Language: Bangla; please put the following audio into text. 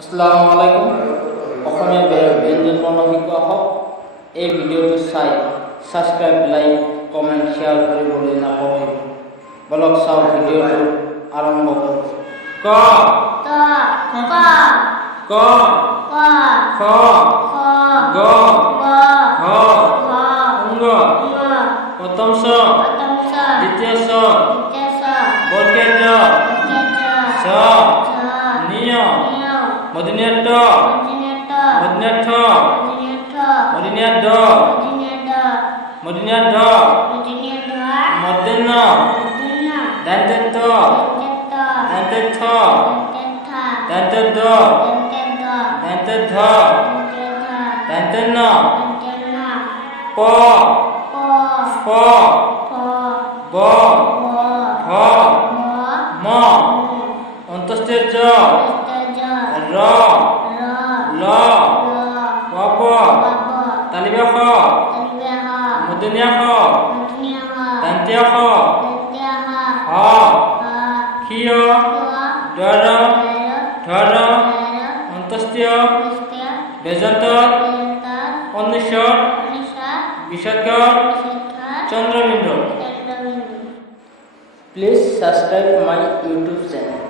আসসালামু আলাইকুম। অসমীয়া ব্যঞ্জন বৰ্ণ শিকোৱা হওক। এই ভিডিঅ'টো চাই ছাবস্ক্ৰাইব, লাইক, কমেণ্ট, শ্বেয়াৰ কৰিবলৈ নাপাহৰিব। বলক চাওঁ ভিডিঅ'টো আৰম্ভ কৰোঁ। ক ক ক ক ক খ খ গ গ ঘ ঘ অংগ ঙ প্ৰথম চ প্ৰথম চ দ্বিতীয় চ দ্বিতীয় চ বৰ্গীয় জ বৰ্গীয় জ ছ ঝ নিয় ঞ মধ্যমীয়া ট মধ্যমীয়া ট মধ্যমীয়া ঠ মধ্যমীয়া ঠ মধ্যমীয়া ড মধ্যমীয়া ড মধ্যমীয়া ঢ মধ্যমীয়া ঢ মধ্যন্ন মধ্যন্য দন্তের ত দন্তের ত দন্তের থ দন্তের থ দন্তের দ দন্তের দ দন্তের ধ দন্তের ধ দন্তের ন দন্তের ন প প ফ ফ ব ব ভ ম ম অন্তস্থের জ জ র র ল ল পপ বাব তালিবা খ তলিবে হ মধ্যমীয়া খ মধ্যমীয়া হ দন্তিয়া খ দন্তিয়া হ হ হ ক্ষিয় ক ডর র ধর র অন্তস্থীয় বস্তিয়া বেজন্ত বেদন্ত অন্বেষর অনিশা বিষাদকর শিক্ষা Chandrabindu. Chandrabindu. Please subscribe my YouTube channel.